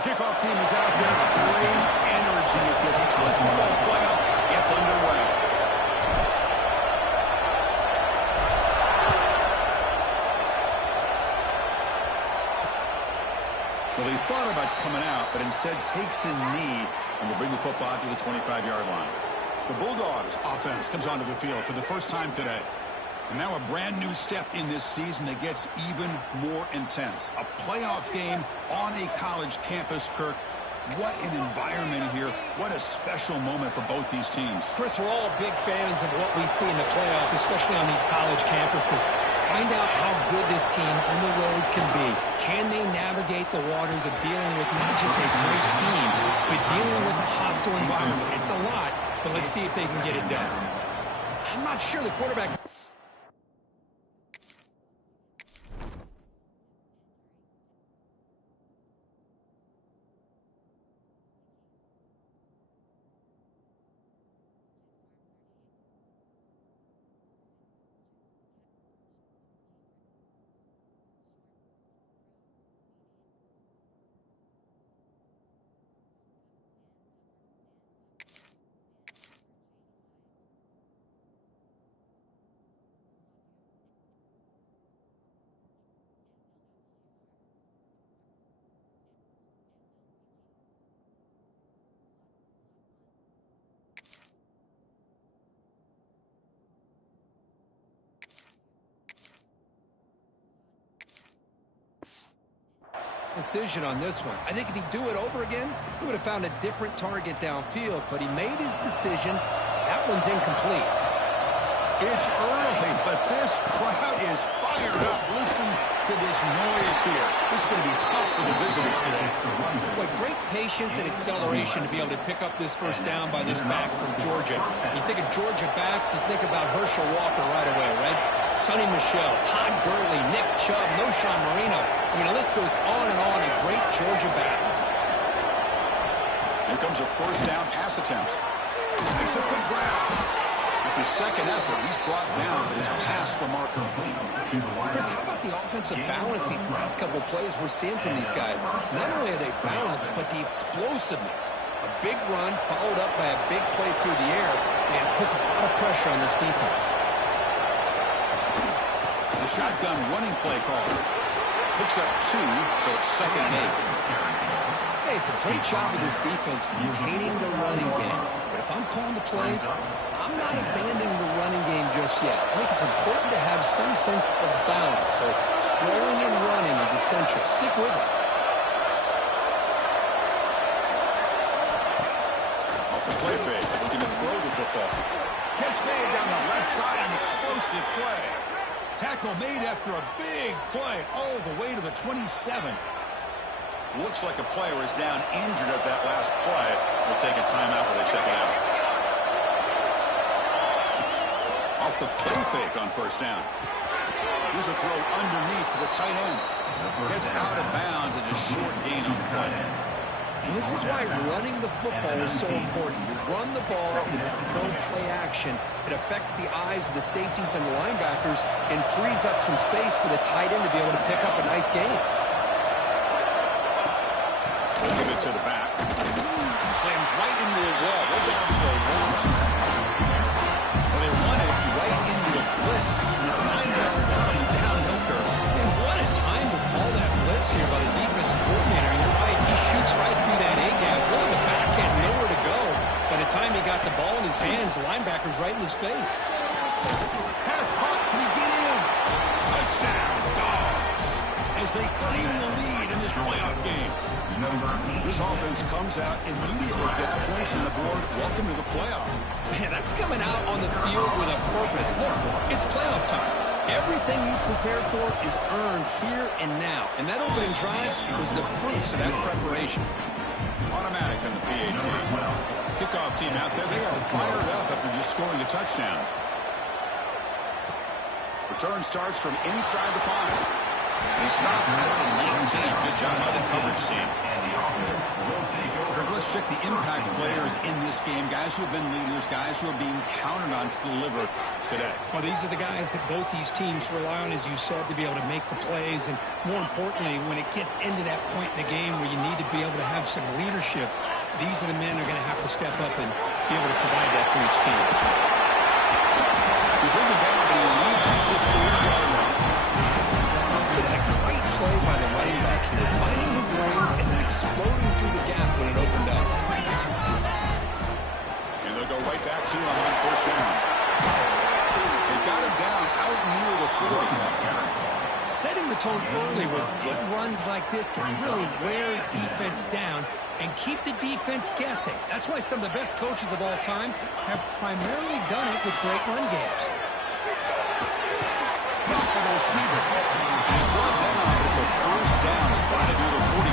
The kickoff team is out there. Great energy as this college football playoff gets underway. Well, he thought about coming out, but instead takes a knee and will bring the football out to the 25-yard line. The Bulldogs offense comes onto the field for the first time today. And now a brand new step in this season that gets even more intense. A playoff game on a college campus, Kirk. What an environment here. What a special moment for both these teams. Chris, we're all big fans of what we see in the playoffs, especially on these college campuses. Find out how good this team on the road can be. Can they navigate the waters of dealing with not just a great team, but dealing with a hostile environment? It's a lot, but let's see if they can get it done. I'm not sure the quarterback... decision on this one. I think if he'd do it over again, he would have found a different target downfield, but he made his decision. That one's incomplete. It's early, but this crowd is fired up. Listen to this noise here. This is going to be tough for the visitors today. Boy, great patience and acceleration to be able to pick up this first down by this back from Georgia. You think of Georgia backs, you think about Herschel Walker right away, right? Sonny Michel, Todd Gurley, Nick Chubb, Knowshon Moreno. I mean, the list goes on and on of great Georgia backs. Here comes a first down pass attempt. Makes a quick grab. With his second effort, he's brought down, but he's past the marker. Chris, how about the offensive balance these last couple of plays we're seeing from these guys? Not only are they balanced, but the explosiveness. A big run followed up by a big play through the air, and puts a lot of pressure on this defense. The shotgun running play call. Picks up 2, so it's 2nd and 8. Hey, it's a great job of this defense containing the running game. But if I'm calling the plays, I'm not abandoning the running game just yet. I think it's important to have some sense of balance. So throwing and running is essential. Stick with it. Off the play fake, looking to throw the football. Catch made down the left side, an explosive play. Tackle made after a big play all the way to the 27. Looks like a player is down injured at that last play. We'll take a timeout while they check it out. Off the play fake on first down. Here's a throw underneath to the tight end. Gets out of bounds as a short gain on the play. And this is why running the football is so important. You run the ball, and if you don't play action, it affects the eyes of the safeties and the linebackers and frees up some space for the tight end to be able to pick up a nice gain. We'll give it to the back. Slams right into a wall. They're down for a loss. Well, they run it right into a blitz. And the linebacker is coming downhill curve. And what a time to call that blitz here by the defensive coordinator. You're right. He shoots right through that A-gap. Really, the back had nowhere to go. By the time he got the ball in his hands, the linebacker's right in his face. Pass caught. Can he get in? Touchdown, Dogs. As they claim the lead in this playoff game. This offense comes out immediately, gets points on the board. Welcome to the playoff. Man, that's coming out on the field with a purpose. Look, it's playoff time. Everything you prepare for is earned here and now. And that opening drive was the fruits of that preparation. Automatic on the PAT. Kickoff team out there. They are fired up after just scoring a touchdown. Return starts from inside the 5. They stop at the 19. Good job by the coverage team. Let's check the impact players in this game. Guys who have been leaders, guys who are being counted on to deliver today. Well, these are the guys that both these teams rely on, as you said, to be able to make the plays. And more importantly, when it gets into that point in the game where you need to be able to have some leadership, these are the men who are going to have to step up and be able to provide that for each team. You bring it down, but he leads us to the 40-yard line. Just a great play by the running back here, finding his lanes and then exploding through the gap when it opened up. And they'll go right back to him on first down. They got him down out near the 40. Setting the tone early with good runs like this can really wear defense down and keep the defense guessing. That's why some of the best coaches of all time have primarily done it with great run games. For the receiver. He's brought down, but it's a first down spotted near the 41.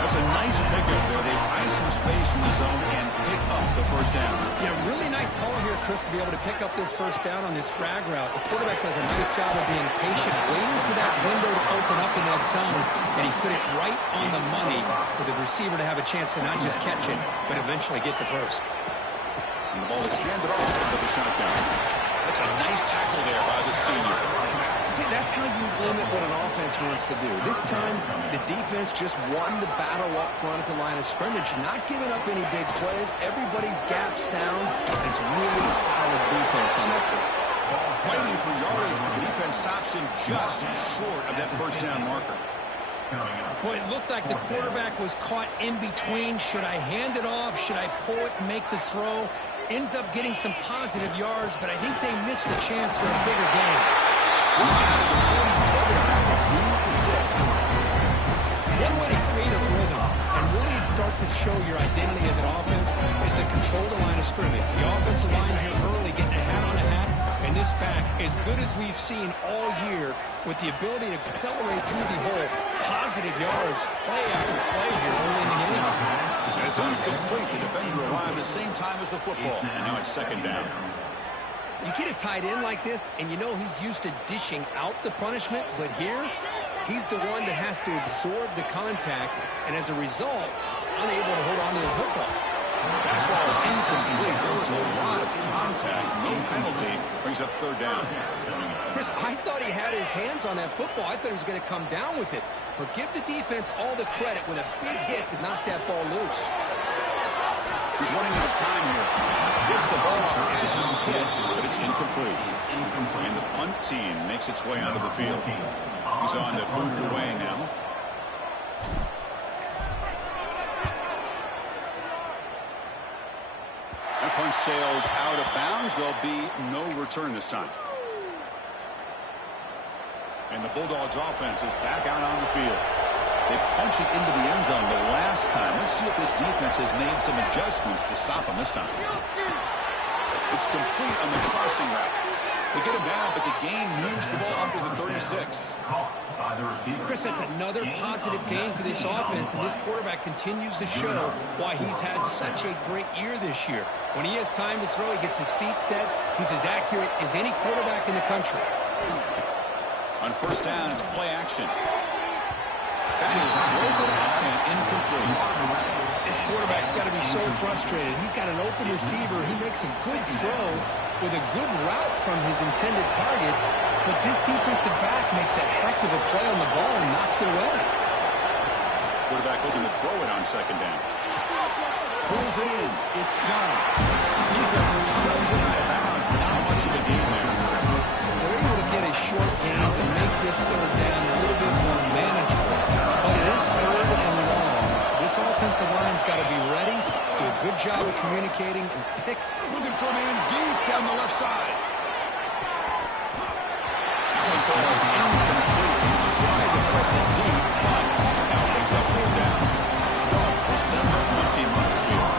That's a nice pickup there. They ice some space in the zone and pick up the first down. Yeah, really nice call here, Chris, to be able to pick up this first down on this drag route. The quarterback does a nice job of being patient, waiting for that window to open up in that zone, and he put it right on the money for the receiver to have a chance to not just catch it, but eventually get the first. And the ball is handed off out of the shotgun. That's a nice tackle there by the senior. See, that's how you limit what an offense wants to do. This time, the defense just won the battle up front at the line of scrimmage, not giving up any big plays. Everybody's gap sound. It's really solid defense on that play. Fighting for yardage, but the defense stops him just short of that first down marker. Boy, it looked like the quarterback was caught in between. Should I hand it off? Should I pull it and make the throw? Ends up getting some positive yards, but I think they missed the chance for a bigger gain. Out of the 47, back will move the sticks. One way to create a rhythm and really start to show your identity as an offense is to control the line of scrimmage. The offensive line here early getting a hat on a hat, and this back, as good as we've seen all year, with the ability to accelerate through the hole, positive yards, play after play here early in the game. And it's incomplete. The defender arrived at the same time as the football, and now it's second down. You get a tight end like this, and you know he's used to dishing out the punishment, but here, he's the one that has to absorb the contact, and as a result, he's unable to hold on to the football. That's why it was incomplete. There was a lot of contact. No penalty. Brings up third down. Chris, I thought he had his hands on that football. I thought he was going to come down with it. But give the defense all the credit with a big hit to knock that ball loose. He's running out of time here. Gets the ball off as he's hit, but it's incomplete. And the punt team makes its way onto the field. He's on to boot it away now. That punt sails out of bounds. There'll be no return this time. And the Bulldogs offense is back out on the field. They punch it into the end zone the last time. Let's see if this defense has made some adjustments to stop them this time. It's complete on the crossing route. They get him down, but the gain moves the ball under the 36. Chris, that's another positive game for this offense, and this quarterback continues to show why he's had such a great year this year. When he has time to throw, he gets his feet set. He's as accurate as any quarterback in the country. On first down, it's play action. That is broken up and incomplete. This quarterback's got to be so frustrated. He's got an open receiver. He makes a good throw with a good route from his intended target, but this defensive back makes a heck of a play on the ball and knocks it away. Quarterback looking to throw it on second down. Pulls it in. It's John. Defense shoves it out of bounds. Not much of a gain there. They're able to get a short gain to make this third down a little bit more manageable, but it is third and long. So this offensive line's got to be ready, do a good job of communicating, and pick. Looking for a man deep down the left side. That one falls incomplete. He tried to press it deep, but now brings up third down. Dogs will send their punt team on the field.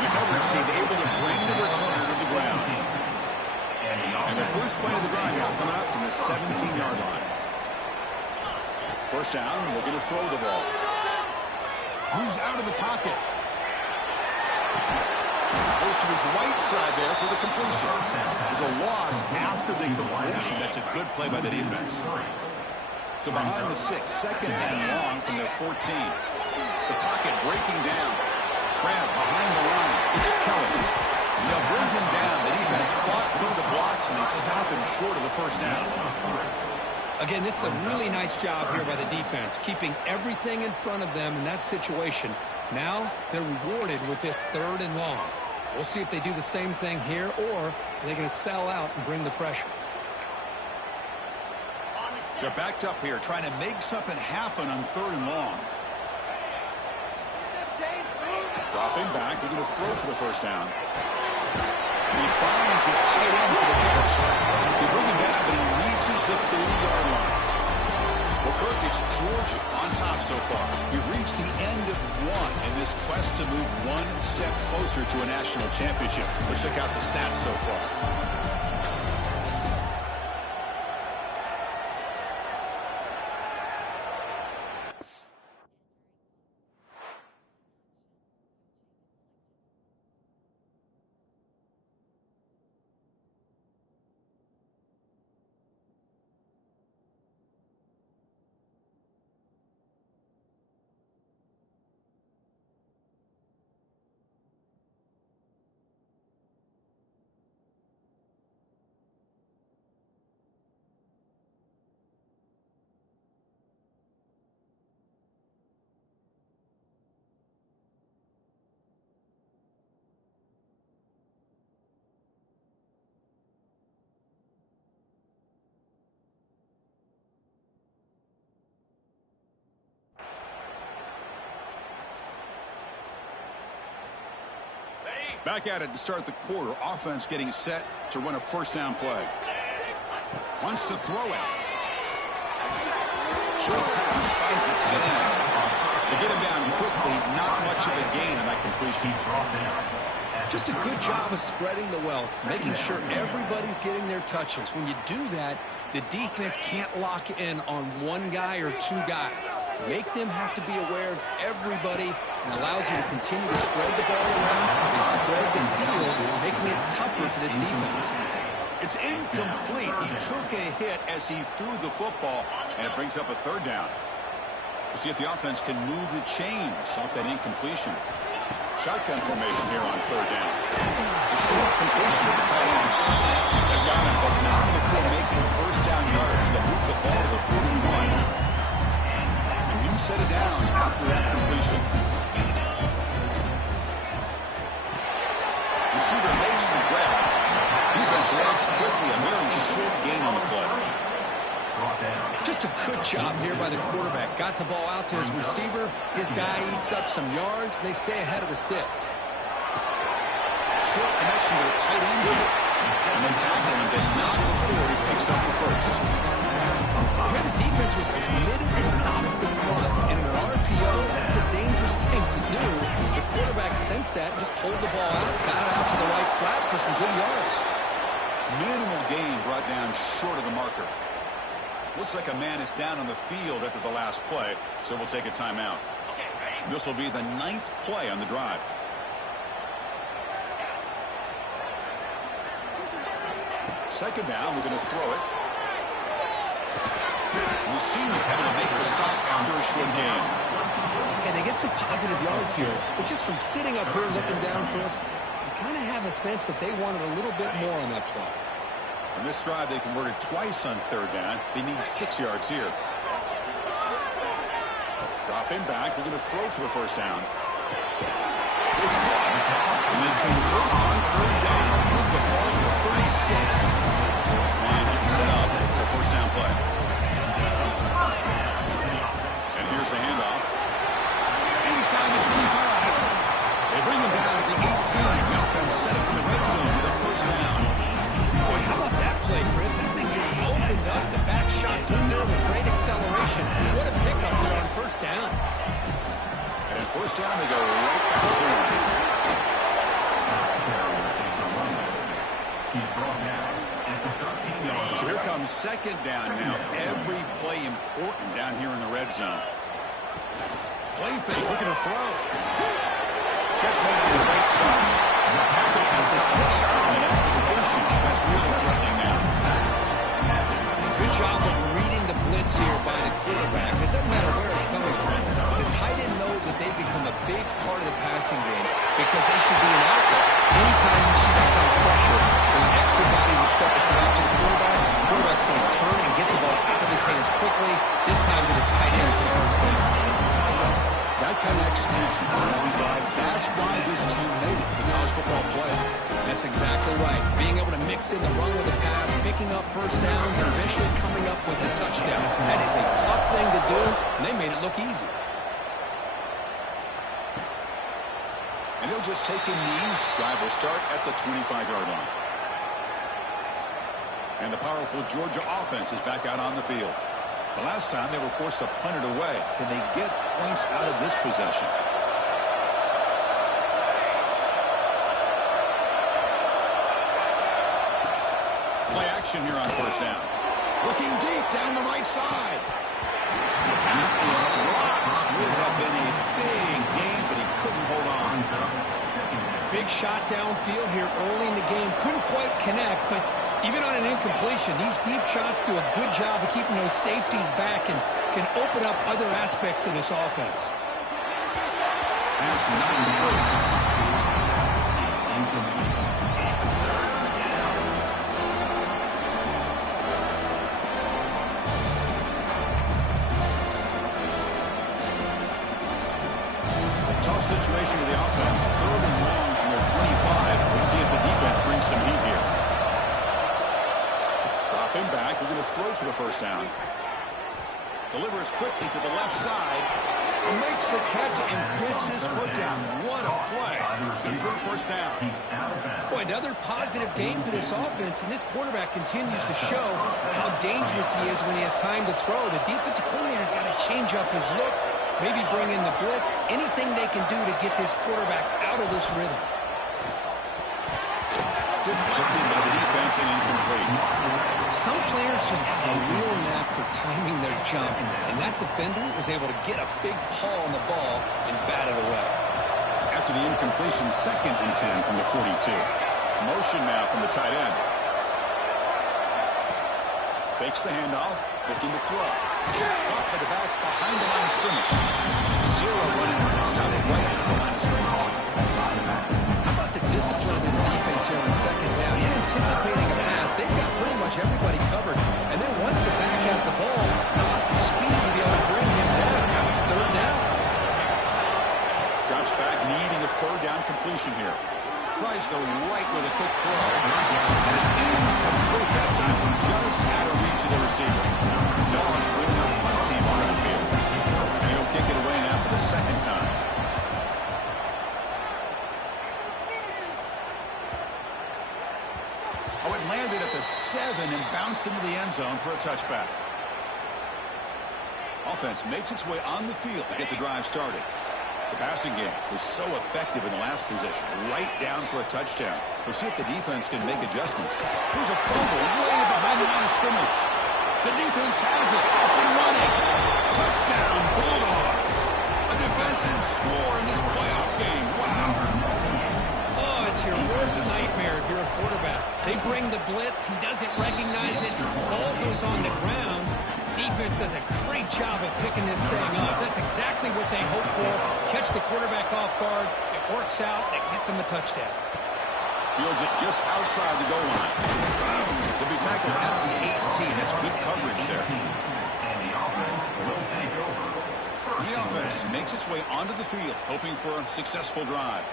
The coverage team able to bring the returner to the ground. And the first play of the drive now coming up from the 17-yard line. First down, looking to throw the ball. Moves out of the pocket. Goes to his right side there for the completion. There's a loss after the completion. That's a good play by the defense. So behind the 6, second and long from their 14. The pocket breaking down. Grab behind the line. It's Kelly. And they'll bring him down. The defense fought through the blocks, and they stop him short of the first down. Again, this is a really nice job here by the defense, keeping everything in front of them in that situation. Now they're rewarded with this 3rd and long. We'll see if they do the same thing here, or are they going to sell out and bring the pressure? They're backed up here, trying to make something happen on 3rd and long. Dropping back, they're going to throw for the first down. And he finds his tight end for the catch. They bring him back, but he reaches the 30-yard line. Well, Kirk, it's Georgia on top so far. We've reached the end of one in this quest to move one step closer to a national championship. Let's check out the stats so far. Back at it to start the quarter. Offense getting set to run a first down play. Wants to throw it. Short pass finds the tight end. They get him down quickly. Not much of a gain on that completion. Just a good job of spreading the wealth, making sure everybody's getting their touches. When you do that, the defense can't lock in on one guy or two guys. Make them have to be aware of everybody, and allows you to continue to spread the ball around and spread the field, making it tougher for this defense. It's incomplete. He took a hit as he threw the football, and it brings up a 3rd down. We'll see if the offense can move the chains off that incompletion. Shotgun formation here on 3rd down. A short completion to the tight end. They've got him, but not before making first down yards. They'll move the ball to the 41. And you set it down after that completion. Receiver makes the grab. Defense reacts quickly. A very short gain on the play. Just a good job here by the quarterback. Got the ball out to his receiver. His guy eats up some yards. They stay ahead of the sticks. Short connection to the tight end here. And then tackling him, but not before he picks up the first. Here the defense was committed to stop the run. And in an RPO, that's a dangerous thing to do. The quarterback sensed that, just pulled the ball out, got it out to the right flat for some good yards. Minimal gain brought down short of the marker. Looks like a man is down on the field after the last play, so we'll take a timeout. This will be the 9th play on the drive. Second down, we're going to throw it. Lucini having to make the stop after a short gain. And they get some positive yards here, but just from sitting up here looking down, Chris, you kind of have a sense that they wanted a little bit more on that play. On this drive, they converted twice on 3rd down. They need 6 yards here. Dropping back. They're going to throw for the first down. It's caught. And they convert on 3rd down. Move the ball to the 36. This line getting set up. It's a first down play. And here's the handoff. Inside the 25. They bring him down at the 18. The offense set up in the red zone with a first down. Boy, how about that play, Chris? That thing just opened up. The back shot through there with great acceleration. What a pickup there on first down. And at first down, they go right back to him. So here comes second down now. Every play important down here in the red zone. Play fake, looking to throw. Catch made on the right side. Tackle at the 6-yard line after the completion. That's really threatening now. Good job of reading the blitz here by the quarterback. It doesn't matter where it's coming from. The tight end knows that they've become a big part of the passing game because they should be an outlet. Anytime you see that kind of pressure, those extra bodies are starting to come out to the quarterback. The quarterback's going to turn and get the ball out of his hands quickly, this time to the tight end for the first down. That kind of execution, that's why this team made it to the college football playoff. That's exactly right. Being able to mix in the run with the pass, picking up first downs, and eventually coming up with a touchdown. That is a tough thing to do, and they made it look easy. And he'll just take a knee. Drive will start at the 25-yard line. And the powerful Georgia offense is back out on the field. The last time they were forced to punt it away. Can they get points out of this possession? Play action here on first down. Looking deep down the right side. The pass is dropped. Would have been a big game, but he couldn't hold on. Big shot downfield here early in the game. Couldn't quite connect, but even on an incompletion, these deep shots do a good job of keeping those safeties back and can open up other aspects of this offense. Pass not complete. Tough situation with the offense. 3rd and long from their 25. We'll see if the defense brings some heat here. Dropping back. We're going to throw for the first down. Delivers quickly to the left side. And makes the catch and gets his foot down. What a play. Good for the first down. Boy, another positive game for this offense, and this quarterback continues to show how dangerous he is when he has time to throw. The defensive coordinator's got to change up his looks, maybe bring in the blitz, anything they can do to get this quarterback out of this rhythm. Deflected by the defense and incomplete. Some players just have a real knack for timing their jump, and that defender was able to get a big paw on the ball and bat it away. After the incompletion, 2nd and 10 from the 42. Motion now from the tight end. Fakes the handoff, looking to throw. Caught by the back behind the line of scrimmage. 0 running route. Stop it right at the line of scrimmage. How about the discipline of this defense here on 2nd down? You're anticipating a pass. They've got pretty much everybody covered. And then once the back has the ball, how about the speed to be able to bring him down? Now it's 3rd down. Drops back, needing a 3rd down completion here. Tries the right with a quick throw. And it's incomplete that time. Just out of reach of the receiver. Dogs bring their punt team onto the field. And he'll kick it away now for the 2nd time. Oh, it landed at the 7 and bounced into the end zone for a touchback. Offense makes its way on the field to get the drive started. The passing game was so effective in the last possession, right down for a touchdown. We'll see if the defense can make adjustments. Here's a fumble way behind the line of scrimmage. The defense has it, off and running. Touchdown, Bulldogs. A defensive score in this playoff game. Wow. Oh, it's your worst nightmare if you're a quarterback. They bring the blitz. He doesn't recognize it. Ball goes on the ground. Defense does a great job of picking this thing up. That's exactly what they hope for. Catch the quarterback off guard. It works out. It gets him a touchdown. Fields it just outside the goal line. He'll be tackled at the 18. That's good coverage there. And the offense will take over. The offense makes its way onto the field, hoping for a successful drive.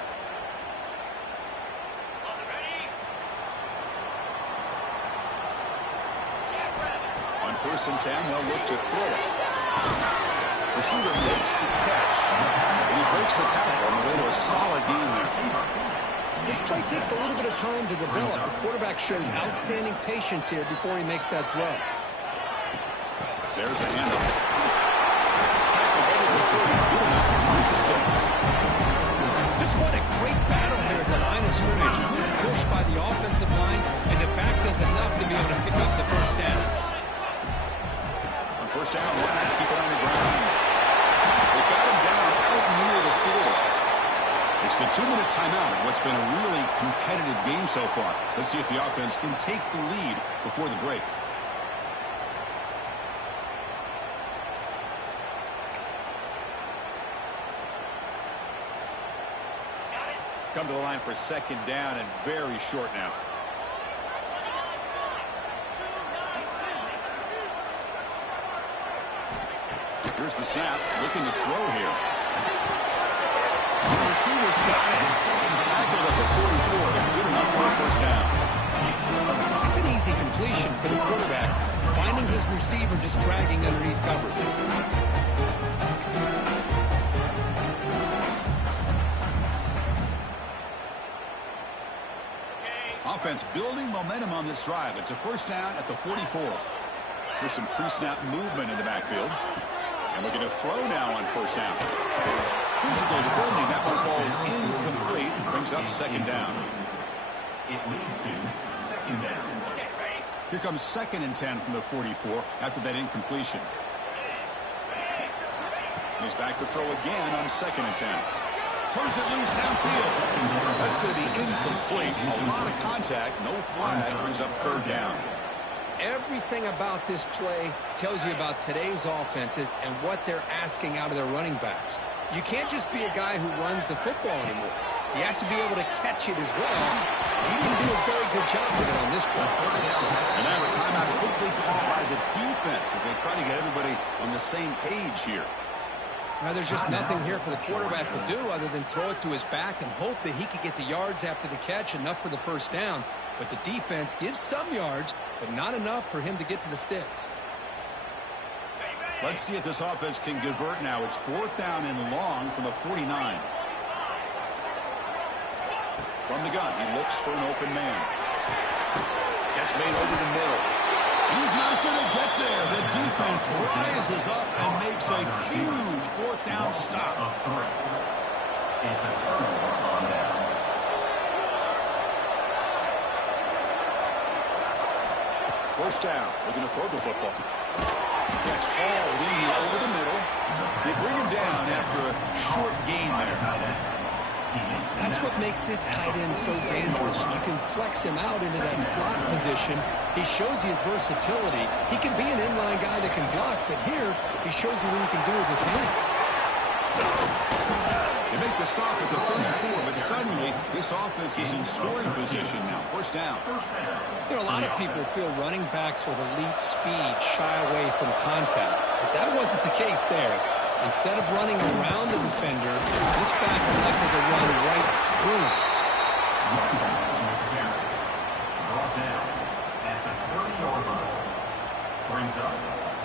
On 1st and 10, they'll look to throw it. Receiver makes the catch. And he breaks the tackle on the way to a solid gain there. This play takes a little bit of time to develop. The quarterback shows outstanding patience here before he makes that throw. There's a handoff. Tackle ready to 30. Good enough to move the sticks. Just what a great battle here at the line of scrimmage. Good push by the offensive line, and the back does enough to be able to pick up the first down. On 1st down, why not keep it on the ground? They got him down The 2-minute timeout in what's been a really competitive game so far. Let's see if the offense can take the lead before the break. Come to the line for second down and very short now. Here's the snap, looking to throw here. The receiver's got it. Tackled at the 44, good enough for a first down. It's an easy completion for the quarterback, finding his receiver just dragging underneath coverage. Offense building momentum on this drive. It's a first down at the 44. There's some pre-snap movement in the backfield. And looking to throw now on first down. Physical defending. That one falls incomplete. Brings up second down. It leads to second down. Here comes 2nd and 10 from the 44 after that incompletion. He's back to throw again on 2nd and 10. Turns it loose downfield. That's going to be incomplete. A lot of contact. No flag. Brings up 3rd down. Everything about this play tells you about today's offenses and what they're asking out of their running backs. You can't just be a guy who runs the football anymore. You have to be able to catch it as well. He didn't do a very good job of it on this play. And now a timeout quickly called by the defense as they try to get everybody on the same page here. Now, there's just nothing here for the quarterback to do other than throw it to his back and hope that he could get the yards after the catch, enough for the first down. But the defense gives some yards, but not enough for him to get to the sticks. Let's see if this offense can convert now. It's 4th down and long from the 49. From the gun, he looks for an open man. Catch made over the middle. He's not going to get there. The defense rises up and makes a huge 4th down stop. It's a turnover on down. First down. Looking to throw the football. Gets hauled in here over the middle. They bring him down after a short gain there. That's what makes this tight end so dangerous. You can flex him out into that slot position. He shows you his versatility. He can be an inline guy that can block, but here he shows you what he can do with his hands. They make the stop at the 34, but suddenly this offense is in scoring position now. First down. You know, a lot of people feel running backs with elite speed shy away from contact, but that wasn't the case there. Instead of running around the defender, this back elected to run right through him. Brought down at the 30-yard line. Brings up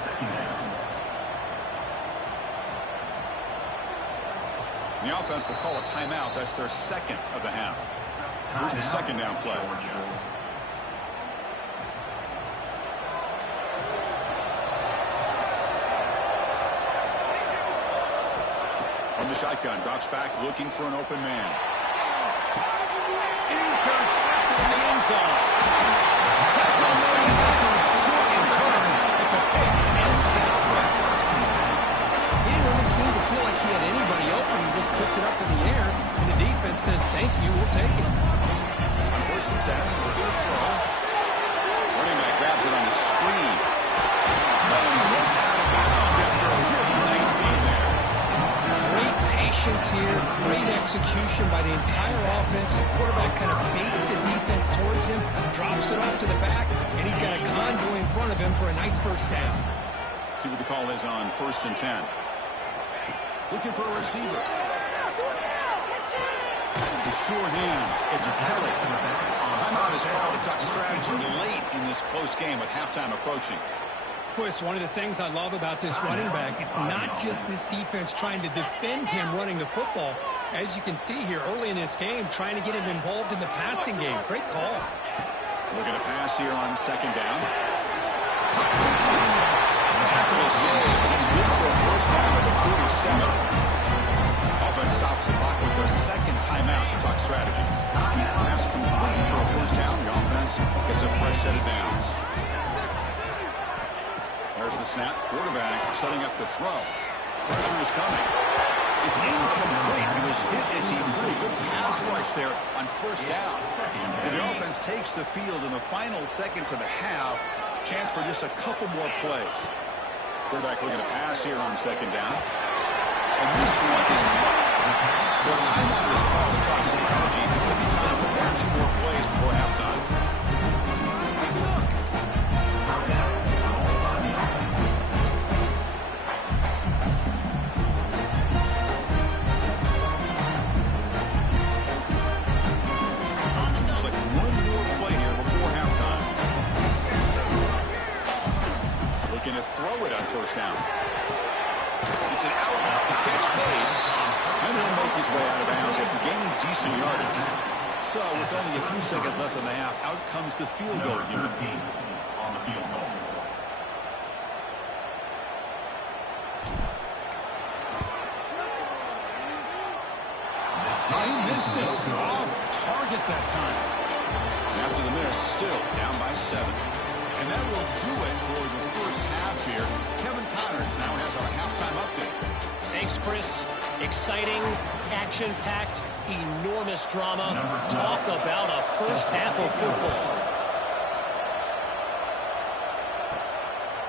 second down. The offense will call a timeout. That's their 2nd of the half. Here's the second down play. From the shotgun, drops back, looking for an open man. Intercepted in the end zone. Tackle made after a short return at the pick ends the outbreak. He didn't really seem to feel like he had anybody open. He just puts it up in the air, and the defense says, thank you, we'll take it. On 1st and 10, looking to throw. Running back grabs it on the screen. And he hits out of bounds after a really nice game there. Great patience here, great execution by the entire offense. The quarterback kind of baits the defense towards him, drops it off to the back, and he's got a convoy in front of him for a nice first down. See what the call is on 1st and 10. Looking for a receiver. The sure hands. It's Kelly. Timeout is called to talk strategy late in this close game with halftime approaching. Boy, it's one of the things I love about this running back. It's not just this defense trying to defend him running the football. As you can see here early in this game, trying to get him involved in the passing game. Great call. Looking to pass here on 2nd down. Tackle is made. It's good for a first down at the 47. Offense stops the clock with their 2nd timeout to talk strategy. Pass complete for a first down. The offense gets a fresh set of downs. There's the snap. Quarterback setting up the throw. Pressure is coming. It's incomplete. He was hit as he threw. Good pass rush there on first down. So the offense takes the field in the final seconds of the half. Chance for just a couple more plays. Quarterback looking to pass here on second down. And this one is caught. So a timeout is called to talk strategy. It could be time for one or two more plays before halftime. Looks like one more play here before halftime. Looking to throw it on first down. It's an out. The catch made. And he'll make his way out of bounds after gaining decent yardage. So, with only a few seconds left in the half, out comes the field goal unit. On the field goal. He missed it. Off target that time. And after the miss, still down by 7. And that will do it for the first half here. Kevin Connors now has our halftime update. Thanks, Chris. Exciting, action-packed, enormous drama. Talk about a first half of football.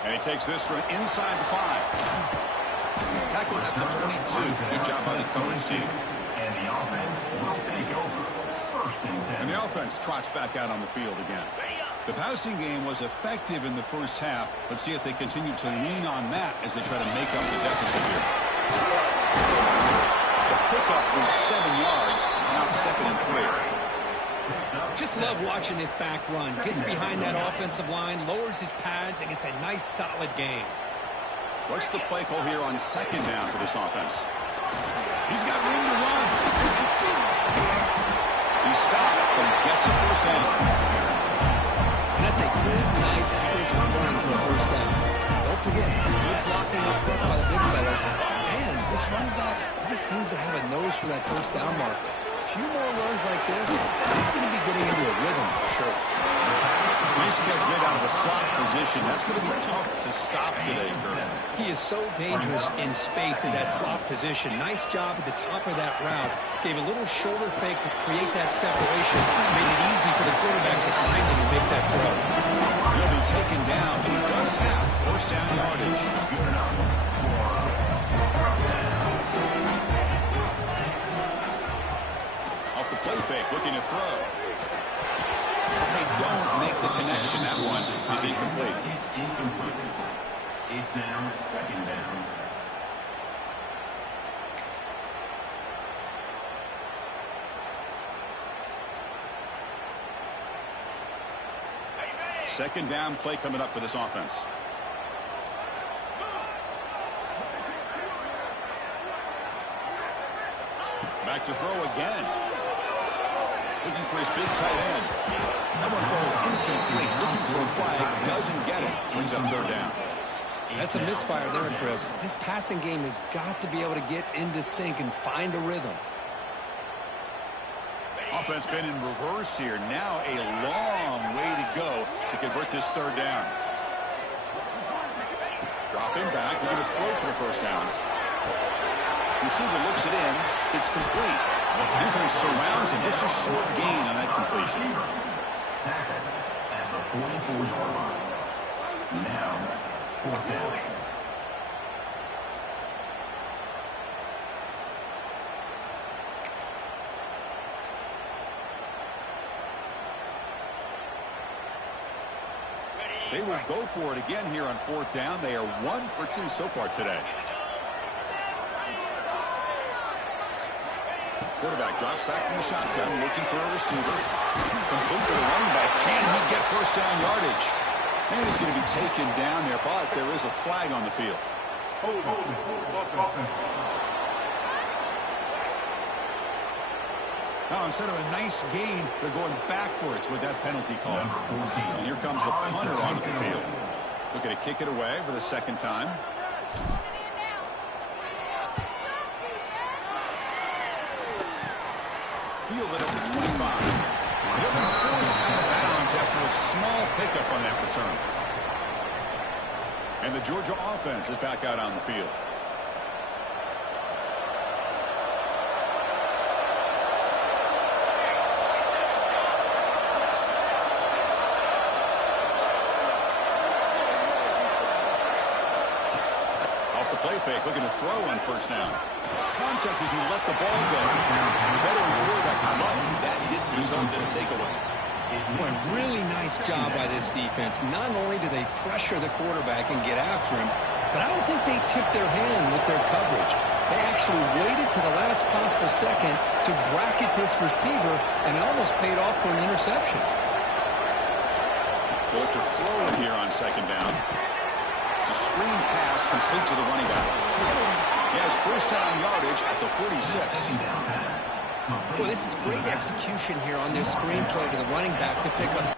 And he takes this from inside the 5. Tackled at the 22. Good job by the coverage team. And the offense will take over. First and 10. And the offense trots back out on the field again. The passing game was effective in the first half. Let's see if they continue to lean on that as they try to make up the deficit here. The pickup was 7 yards, now 2nd and 3. Just love watching this back run. Gets behind that offensive line, lowers his pads, and gets a nice, solid gain. What's the play call here on second down for this offense? He's got room to run. He stopped, but he gets a first down. And that's a good, nice, crisp run for a first down. Don't forget, good blocking up front by the big fellas. And this running back, he just seems to have a nose for that first down marker. A few more runs like this, he's going to be getting into a rhythm for sure. Nice catch made out of a slot position. That's going to be tough to stop today, Kurt. He is so dangerous in space in that slot position. Nice job at the top of that route. Gave a little shoulder fake to create that separation. Made it easy for the quarterback to find him and make that throw. He'll be taken down, but he does have first down yardage. Good enough Off the play fake, looking to throw. They don't make the connection. That one is incomplete. It's incomplete. It's now second down. Second down play coming up for this offense. Back to throw again. Looking for his big tight end. That one falls incomplete. Looking for a flag. Doesn't get it. Brings up third down. That's a misfire there, Chris. This passing game has got to be able to get into sync and find a rhythm. Offense been in reverse here. Now a long way to go to convert this third down. Dropping back. Looking to throw for the first down. Receiver looks it in. It's complete. Defense surrounds him. Just a short gain on that completion. Tackled at the 44-yard line. Now, fourth down. They will go for it again here on fourth down. They are 1 for 2 so far today. Quarterback drops back from the shotgun, looking for a receiver. Complete to the running back. Can he get first down yardage? And he's going to be taken down there, but there is a flag on the field. Now, instead of a nice gain, they're going backwards with that penalty call. And here comes the punter onto the field. Looking to kick it away for the second time. Fielded at the 25. He'll be forced out of bounds after a small pickup on that return. And the Georgia offense is back out on the field. fake, looking to throw on first down. Context as he let the ball go. The veteran quarterback lucky that didn't result in a takeaway. Boy, really nice job by this defense. Not only do they pressure the quarterback and get after him, but I don't think they tipped their hand with their coverage. They actually waited to the last possible second to bracket this receiver, and it almost paid off for an interception. They'll look to throw it here on second down. It's a screen pass complete to the running back. He has first down yardage at the 46. Well, this is great execution here on this screen play to the running back to pick up.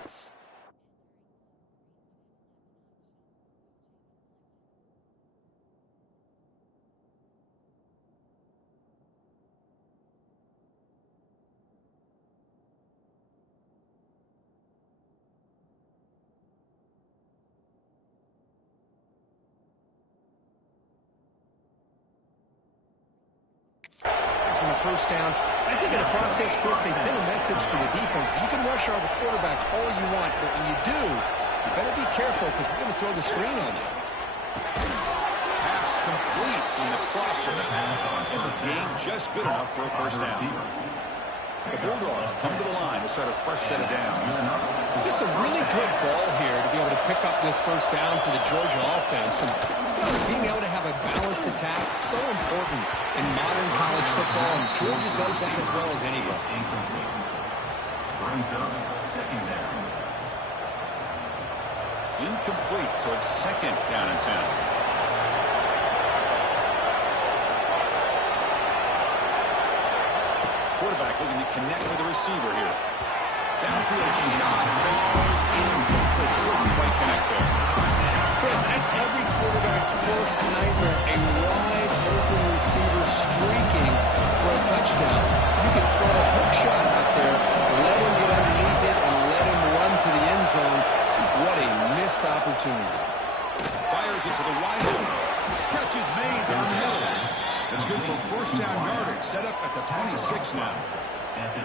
In the first down. I think in the process, Chris, they send a message to the defense. You can rush our quarterback all you want, but when you do, you better be careful because we're going to throw the screen on you. Pass complete on the crosser, and the game just good enough for a first down. The Bulldogs come to the line to start a fresh set of downs. Just a really good ball here to be able to pick up this first down for the Georgia offense. And being able to have a balanced attack, so important in modern college football, and Georgia does that as well as anybody. Brings up second down. Incomplete, so it's second down and 10. Quarterback looking to connect with the receiver here. Downfield shot falls incomplete. Couldn't quite connect there. Chris, that's every quarterback's worst nightmare. A wide open receiver streaking for a touchdown. You can throw a hook shot out there, let him get underneath it, and let him run to the end zone. What a missed opportunity. Fires it to the wide open. Catch is made down the middle. It's good for first down yardage. Set up at the 26 now.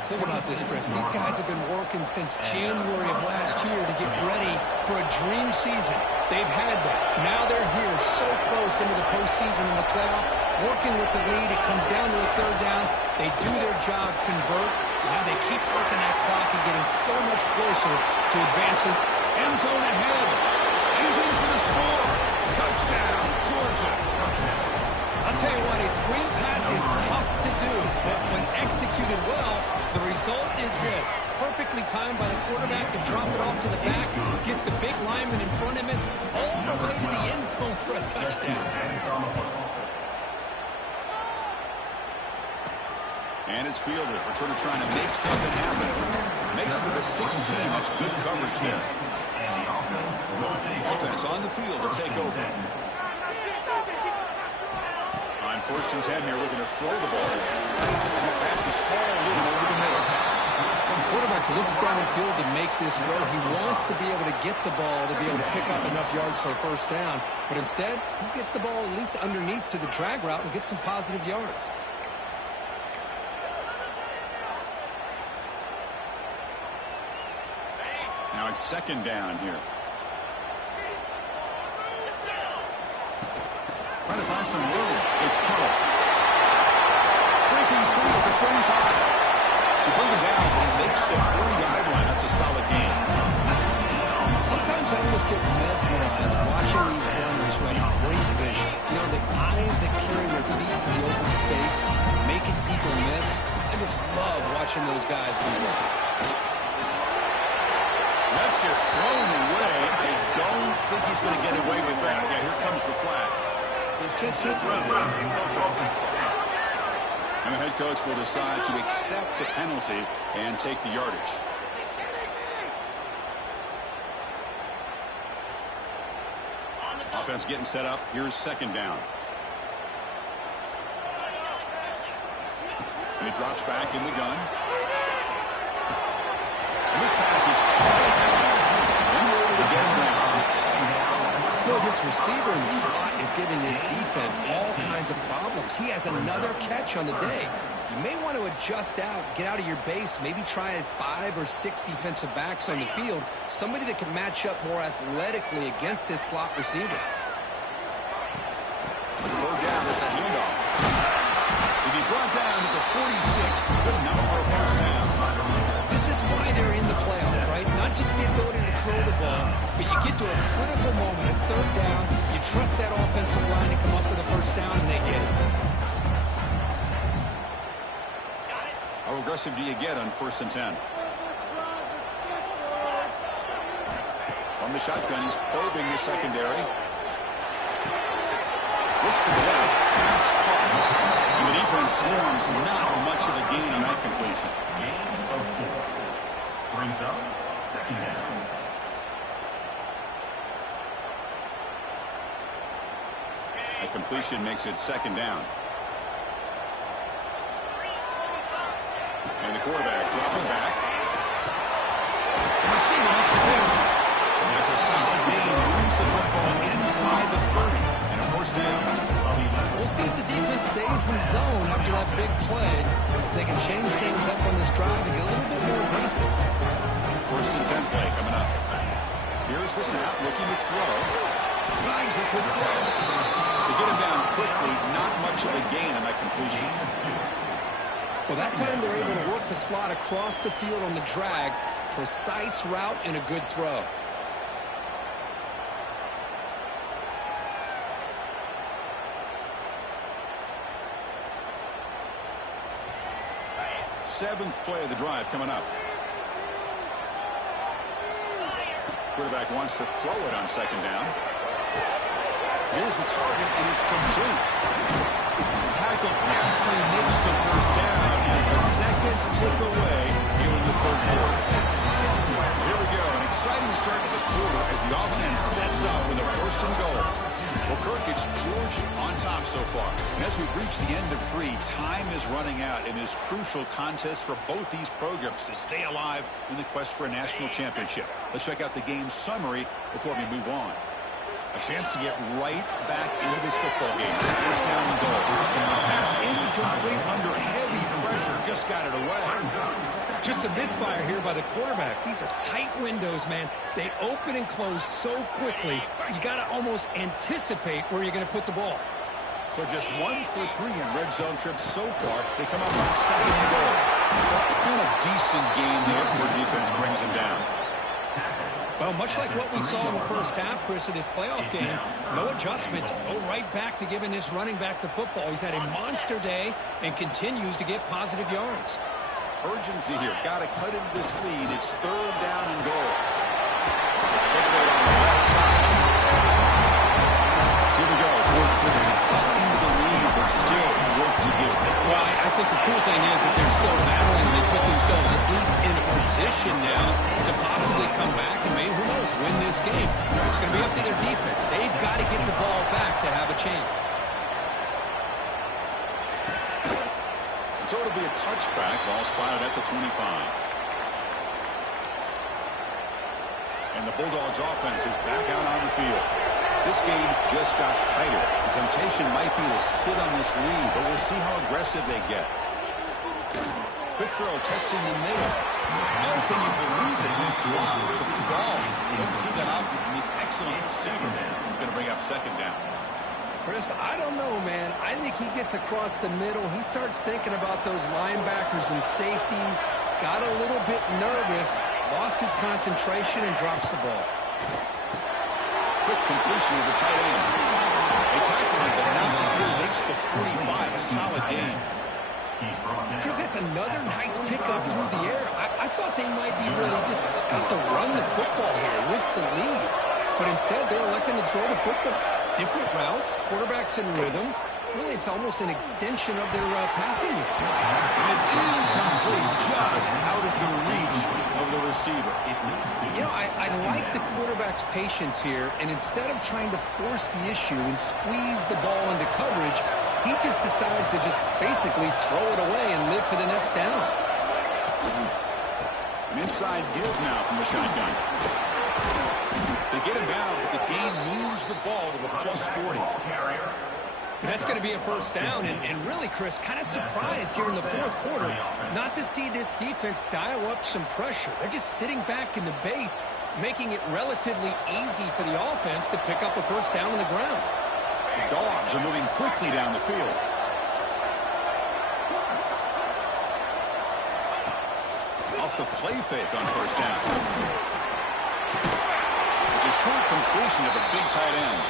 Think about this, Chris. These guys have been working since January of last year to get ready for a dream season. They've had that. Now they're here so close into the postseason and the playoff, working with the lead. It comes down to a third down. They do their job, convert. Now they keep working that clock and getting so much closer to advancing. End zone ahead. He's in for the score. Touchdown, Georgia. I'll tell you what, a screen pass is tough to do, but when executed well, the result is this. Perfectly timed by the quarterback to drop it off to the back, gets the big lineman in front of him, all the way to the end zone for a touchdown. And it's fielded. We're sort of trying to make something happen. Makes it to the 16. That's good coverage there. Offense on the field to take over. On first and 10 here, we're going to throw the ball. And the pass is hauled in over the middle. The quarterback looks downfield to make this throw. He wants to be able to get the ball to be able to pick up enough yards for a first down. But instead, he gets the ball at least underneath to the drag route and gets some positive yards. Now it's second down here. Trying to find some room. It's Keller. Breaking free at the 35. You bring him down, but he makes the 40-yard line. That's a solid game. Sometimes I almost get mesmerized watching these runners who have great vision. You know, the eyes that carry their feet to the open space, making people miss. I just love watching those guys do that. That's just thrown away. They don't think he's going to get away with that. Yeah, here comes the flag. And the head coach will decide to accept the penalty and take the yardage. Offense getting set up. Here's second down. And he drops back in the gun. And this pass is Boy, this receiver in the slot is giving this defense all kinds of problems. He has another catch on the day. You may want to adjust out, get out of your base, maybe try 5 or 6 defensive backs on the field, somebody that can match up more athletically against this slot receiver. Third down Good enough for a first down. This is why they're in the playoff, right? Not just the ability to throw the ball, but you get to a critical moment of third down. You trust that offensive line to come up with a first down, and they get it. How aggressive do you get on 1st and 10? From the shotgun, he's probing the secondary. Looks to the left, pass caught. And the defense swarms, not much of a gain on that completion. Gain of 4. Brings up 2nd down. A completion makes it 2nd down. And the quarterback dropping back. And we see the next pitch. And that's a solid gain. Moves the football inside the 30. And a first down. We'll see if the defense stays in zone after that big play. If they can change things up on this drive and get a little bit more aggressive. 1st and 10 play coming up. Here's the snap, looking to throw. Signs the quick throw. To get him down quickly, not much of a gain on that completion. Well, that time they're able to work the slot across the field on the drag. Precise route and a good throw. Seventh play of the drive coming up. Quarterback wants to throw it on 2nd down. Here's the target, and it's complete. Tackle after he makes the first down as the seconds tick away here in the 3rd quarter. Here we go, an exciting start to the quarter as the offense sets up with a 1st and goal. Well, Kirk, it's Georgia on top so far. And as we reach the end of 3, time is running out in this crucial contest for both these programs to stay alive in the quest for a national championship. Let's check out the game summary before we move on. A chance to get right back into this football game. First down and goal. Pass incomplete under heavy pressure. Just got it away. Just a misfire here by the quarterback. These are tight windows, man. They open and close so quickly. You got to almost anticipate where you're going to put the ball. So just 1 for 3 in red zone trips so far. They come up on 2nd and goal. And a decent gain there where the defense brings them down. Well, much like what we saw in the first half, Chris, of this playoff game, no adjustments. Go right back to giving this running back the football. He's had a monster day and continues to get positive yards. Urgency here. Got to cut into this lead. It's 3rd down and goal. Let's wait on the left side. Here we go. 4th quarter. Cut into the lead, but still work to do. Well, I think the cool thing is that they're still battling. They put themselves at least in a position now to possibly come back and maybe, who knows, win this game. It's going to be up to their defense. They've got to get the ball back to have a chance. So it'll be a touchback. Ball spotted at the 25. And the Bulldogs offense is back out on the field. This game just got tighter. The temptation might be to sit on this lead, but we'll see how aggressive they get. Quick throw, testing the middle. Oh, can you believe it? He dropped the ball. You don't see that often from this excellent receiver. He's going to bring up 2nd down. Chris, I don't know, man. I think he gets across the middle. He starts thinking about those linebackers and safeties. Got a little bit nervous, lost his concentration, and drops the ball. Quick completion to the tight end. They tackled him, but not before he makes the 45. A solid game. Chris, that's another nice pickup through the air. I thought they might be really just out to run the football here with the lead. But instead, they're electing to throw the football. Different routes, quarterbacks in rhythm. Really, it's almost an extension of their passing game. And it's incomplete, just out of the reach of the receiver. You know, I like the quarterback's patience here, and instead of trying to force the issue and squeeze the ball into coverage, he just decides to just basically throw it away and live for the next down. An inside deals now from the shotgun. They get him down, but the gain moves the ball to the plus 40. And that's going to be a first down, and really, Chris, kind of surprised here in the 4th quarter not to see this defense dial up some pressure. They're just sitting back in the base, making it relatively easy for the offense to pick up a first down on the ground. The Dogs are moving quickly down the field. off the play fake on first down. It's a short completion of a big tight end.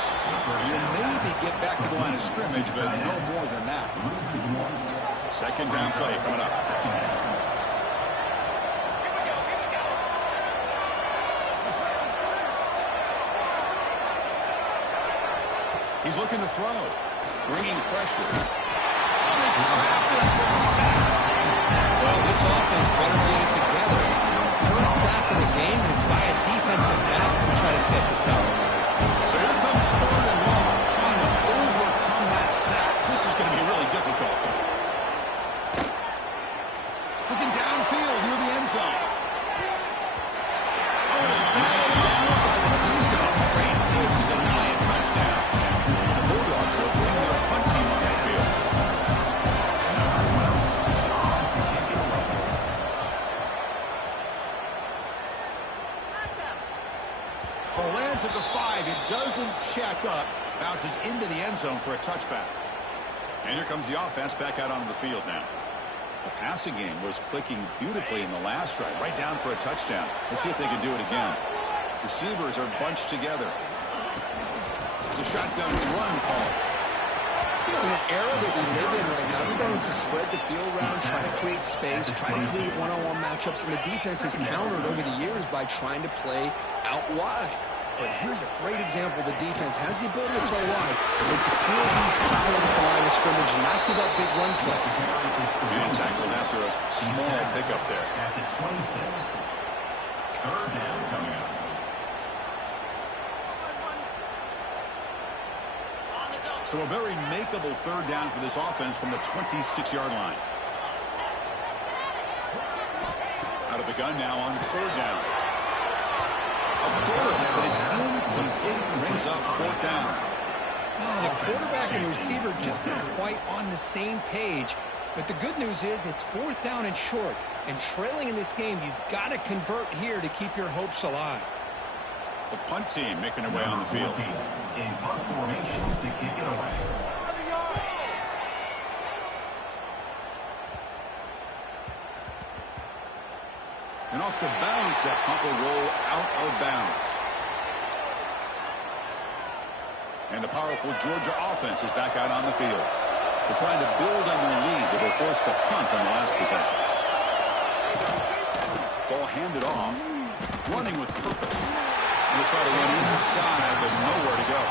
You'll maybe get back to the line of scrimmage, but no more than that. Second down play coming up. He's looking to throw, bringing pressure. Well, this offense better get it together. First sack of the game, and it's by a defensive back to try to set the tone. So here comes 3rd and long, trying to overcome that sack. This is going to be really difficult. Looking downfield near the end zone. Oh, it's batted down by the defense. Great move to deny a touchdown. The Bulldogs will bring their punt team on the field. Well, lands at the 5. It doesn't check up. Bounces into the end zone for a touchback. And here comes the offense back out onto the field now. The passing game was clicking beautifully in the last drive, right down for a touchdown. Let's see if they can do it again. Receivers are bunched together. It's a shotgun run call. You know, in the era that we live in right now, everybody wants to spread the field around, try to create space, try to create one-on-one matchups, and the defense has countered over the years by trying to play out wide. But here's a great example. The defense has the ability to play wide, but still be solid at the line of scrimmage and not give up big run plays. Being tackled after a small pickup there. At the 26. 3rd down coming up. So a very makeable 3rd down for this offense from the 26-yard line. Out of the gun now on 3rd down. A quarter, but it's incomplete. Brings up 4th down. Oh, the quarterback and receiver just not quite on the same page. But the good news is it's 4th down and short. And trailing in this game, you've got to convert here to keep your hopes alive. The punt team making their way on the field. In punt formation to kick it away. And off the bounce, that punt will roll out of bounds. And the powerful Georgia offense is back out on the field. They're trying to build on their lead. They were forced to punt on the last possession. Ball handed off. Running with purpose. They'll try to run inside, but nowhere to go.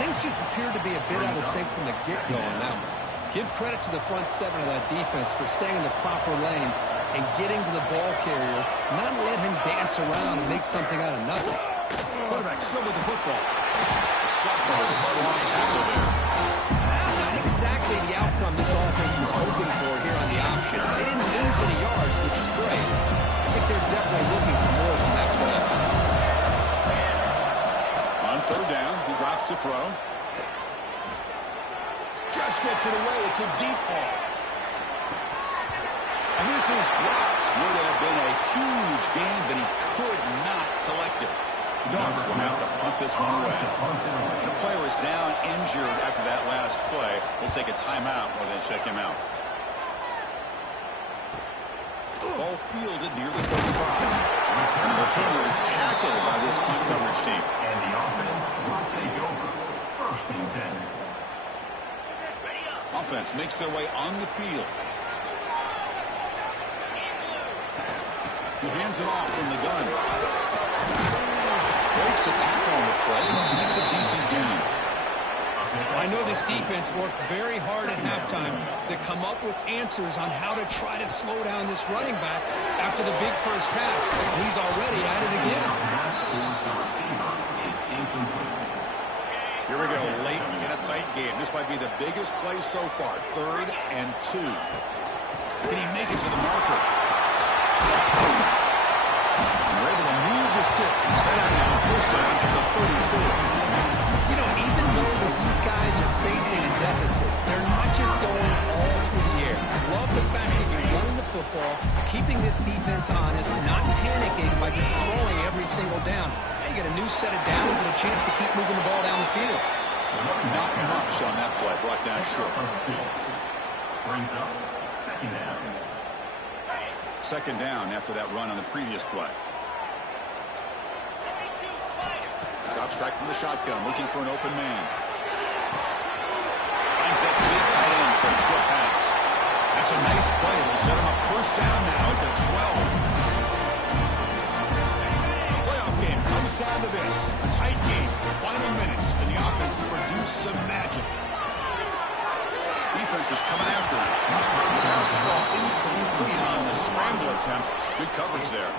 Things just appear to be a bit out of sync from the get-go on that one. Give credit to the front 7 of that defense for staying in the proper lanes and getting to the ball carrier, not let him dance around and make something out of nothing. Quarterback still with the football. A sophomore with a strong tackle there. Not exactly the outcome this offense was hoping for here on the option. They didn't lose any yards, which is great. I think they're definitely looking for more from that play. On 3rd down, he drops to throw. Just gets it away. It's a deep ball. And this is dropped. Would have been a huge gain, but he could not collect it. The Dogs will have to punt this one away. The player is down injured after that last play. We'll take a timeout while they check him out. Ball fielded near the 35. And the returner is tackled by this punt coverage team. And the offense will take over. 1st and 10. Offense makes their way on the field. He hands it off from the gun. Breaks a tackle on the play. Makes a decent gain. I know this defense worked very hard at halftime to come up with answers on how to try to slow down this running back after the big first half. And he's already at it again. Here we go, late in a tight game. This might be the biggest play so far. 3rd and 2. Can he make it to the marker? And we're able to move the sticks and set out now first down at the 34. You know, even though that these guys are facing a deficit, they're not just going all through the air. Love the fact that you're running the football, keeping this defense honest, not panicking by just throwing every single down. Now you get a new set of downs and a chance to keep moving the ball down the field. Not much on that play. Brought down short. Brings up 2nd down. Second down after that run on the previous play. Drops back from the shotgun, looking for an open man. Finds that big tight end for a short pass. That's a nice play. It'll set him up first down now at the 12. The playoff game comes down to this. A tight game. Final minutes. And the offense produce some magic. Defense is coming after him. Pass ball incomplete on the scramble attempt. Good coverage there.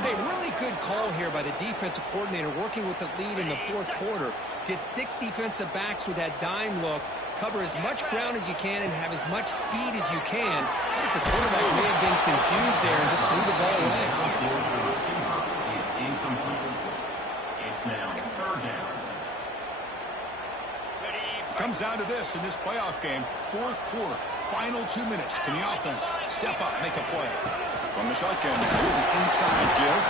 Hey, really good call here by the defensive coordinator working with the lead in the fourth quarter. Get 6 defensive backs with that dime look. Cover as much ground as you can and have as much speed as you can. I think the quarterback may have been confused there and just threw the ball away. The receiver is incomplete. It's now third down. It comes down to this in this playoff game. Fourth quarter. Final 2 minutes. Can the offense step up, make a play? From the shotgun, here's an inside give.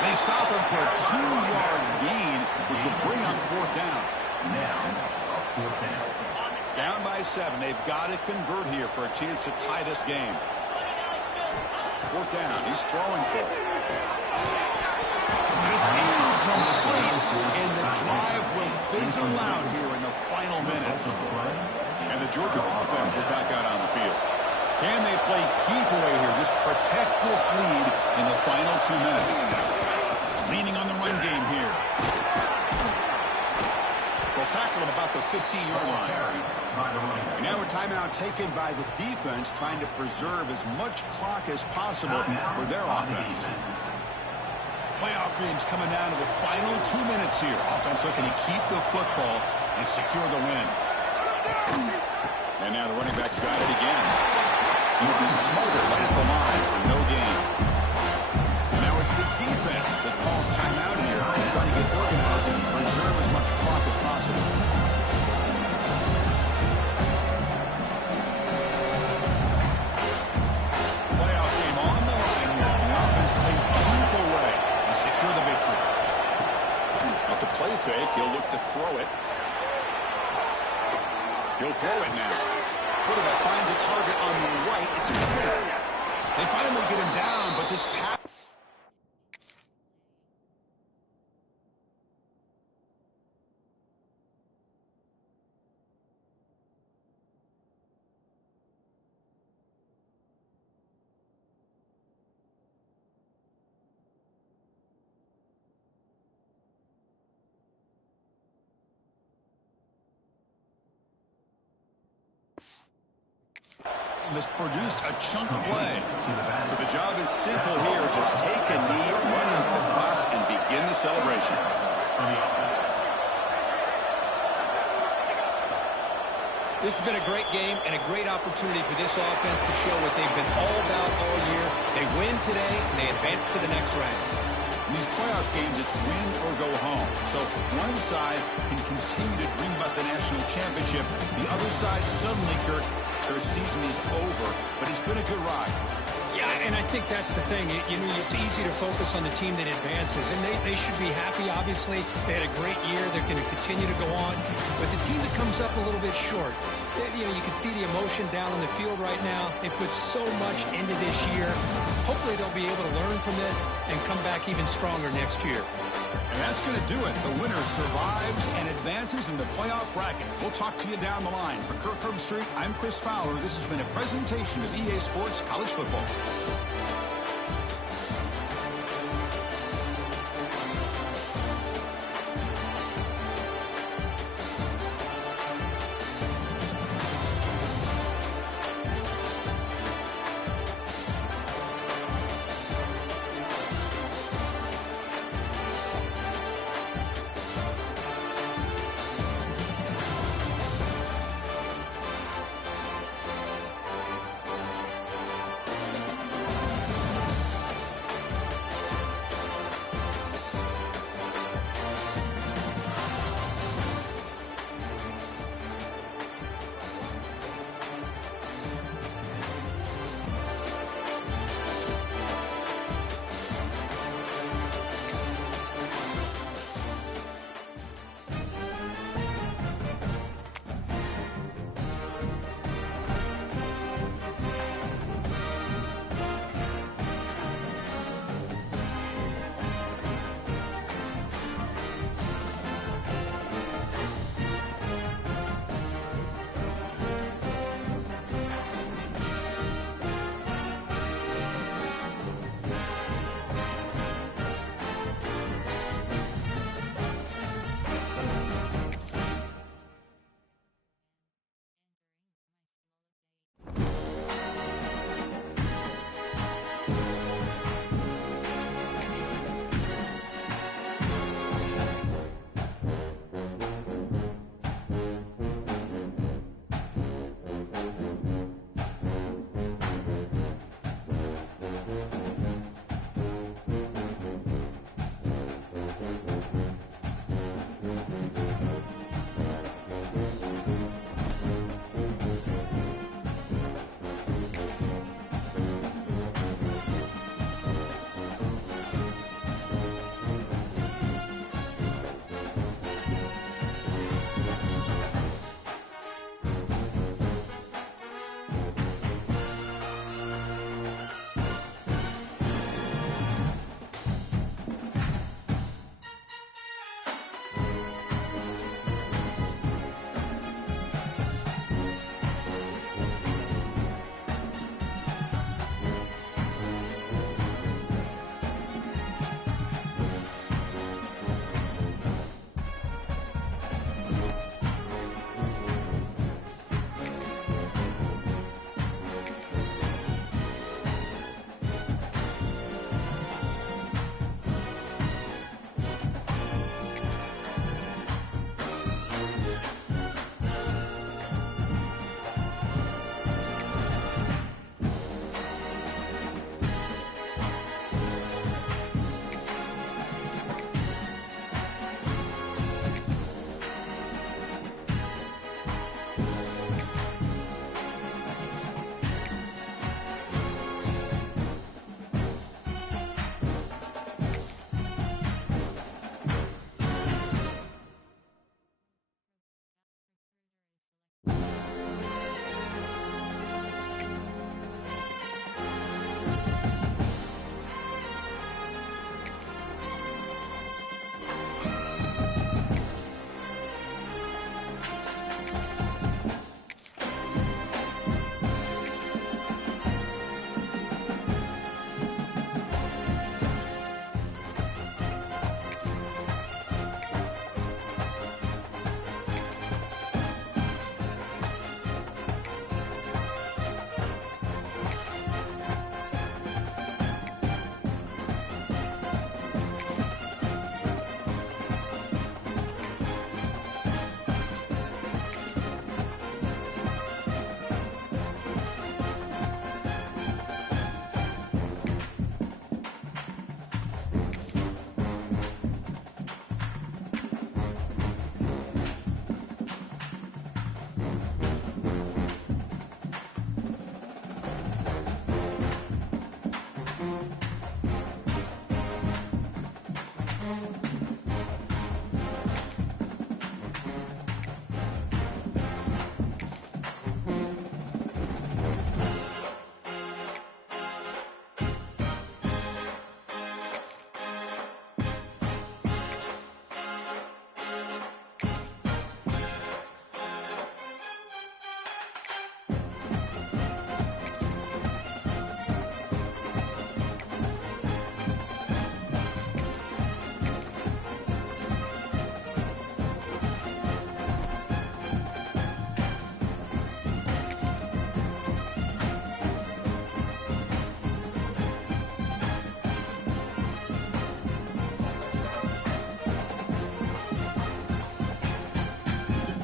They stop him for a 2-yard gain, which will bring up fourth down. Now, fourth down. Down by 7. They've got to convert here for a chance to tie this game. Fourth down. He's throwing for it. It's incomplete, and the drive will fizzle out here in the final minutes. And the Georgia offense is back out on the field. Can they play keep away here? Just protect this lead in the final 2 minutes. Leaning on the run game here. They'll tackle him about the 15-yard line. And now a timeout taken by the defense, trying to preserve as much clock as possible for their offense. Playoff games coming down to the final 2 minutes here. Offense looking to keep the football and secure the win. And now the running back's got it again. He'll be smothered right at the line for no gain. And now it's the defense that calls timeout here, trying to get organized and preserve as much clock as possible. Playoff game on the line here. The offense played keep away to secure the victory. Off the play fake, he'll look to throw it. He'll throw it now. Quarterback finds a target on the right. It's incomplete. They finally get him down, but this pass... has produced a chunk play. So the job is simple here. Just take a knee, run out the clock, and begin the celebration. This has been a great game and a great opportunity for this offense to show what they've been all about all year. They win today, and they advance to the next round. In these playoff games, it's win or go home. So one side can continue to dream about the national championship. The other side suddenly, Kurt, their season is over, but it's been a good ride. Yeah, and I think that's the thing. You know, it's easy to focus on the team that advances, and they should be happy, obviously. They had a great year. They're going to continue to go on. But the team that comes up a little bit short, you know, you can see the emotion down on the field right now. They put so much into this year. Hopefully they'll be able to learn from this and come back even stronger next year. And that's going to do it. The winner survives and advances in the playoff bracket. We'll talk to you down the line. For Kirk Herbstreit, I'm Chris Fowler. This has been a presentation of EA Sports College Football.